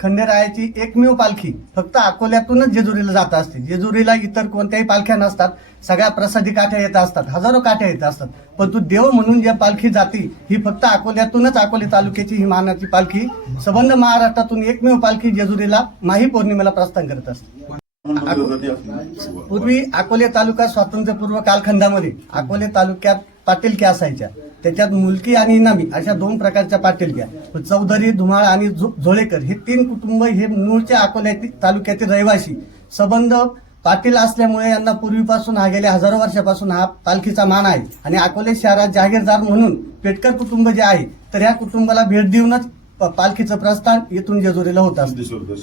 खंडेरायाची एकमेव पालखी फक्त अकोल्यातूनच जेजुरीला जात असते. जेजुरीला इतर कोणत्याही पालख्या नसतात. सगळ्या प्रसादी काठ्या येत असतात. हजारो काठ्या येत असतात. पण तू देव म्हणून ज्या पालखी जाती ही फक्त अकोल्यातूनच अकोले तालुक्याची ही मानाची पालखी. संबंध महाराष्ट्रातून एकमेव पालखी जेजुरीला माही पौर्णिमेला प्रस्थान करत असते. पूर्वी अकोले तालुका स्वातंत्र्यपूर्व कालखंडामध्ये अकोले तालुक्यात पाटीलक्या असायच्या. त्याच्यात मुलकी आणि इनामी अशा दोन प्रकारच्या पाटीलक्या पण चौधरी धुमाळ आणि झोळेकर हे तीन कुटुंब हे मूळच्या अकोल्या तालुक्यातील रहिवासी. संबंध पाटील असल्यामुळे यांना पूर्वीपासून हा गेल्या हजारो वर्षापासून हा पालखीचा मान आहे. आणि अकोले शहरात जागीरदार म्हणून पेटकर कुटुंब जे आहे तर या कुटुंबाला भेट देऊनच पालखीचं प्रस्थान येथून जेजुरीला होत असतं.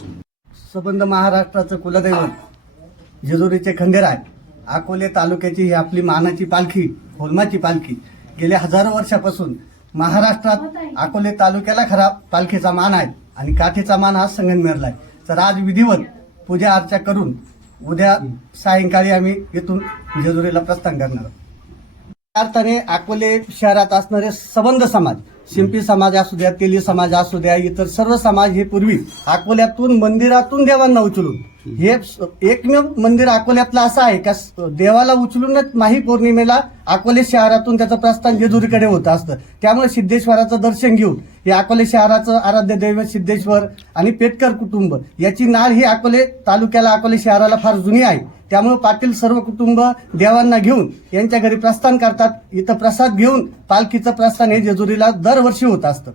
संबंध महाराष्ट्राचं कुलदैवत जेजुरीचे खंडेराय. अकोले तालुक्याची ही आपली मानाची पालखी होलमाची पालखी. गेल्या हजारो वर्षापासून महाराष्ट्रात अकोले तालुक्याला खरा पालखीचा मान आहे आणि काठीचा मान हा संगमनेरला आहे तर आज विधिवत पूजा अर्चा करून उद्या सायंकाळी आम्ही इथून जेजुरीला प्रस्थान करणार आहोत. त्या अर्थाने अकोले शहरात असणारे सबंध समाज शिंपी समाज असू द्या तेली समाज असू द्या इतर सर्व समाज हे पूर्वी अकोल्यातून मंदिरातून देवांना उचलून हे एकमेव मंदिर अकोल्यातलं असं आहे का? देवाला उचलूनच माही पौर्णिमेला अकोले शहरातून त्याचं प्रस्थान जेजुरीकडे होत असतं. त्यामुळे सिद्धेश्वराचं दर्शन घेऊन हे अकोले शहराचं आराध्य दैव सिद्धेश्वर आणि पेटकर कुटुंब याची नाळ ही अकोले तालुक्याला अकोले शहराला फार जुनी आहे. त्यामुळे पाटील सर्व कुटुंब देवांना घेऊन यांच्या घरी प्रस्थान करतात. इथं प्रसाद घेऊन पालखीचं प्रस्थान हे जेजुरीला दरवर्षी होत असतं.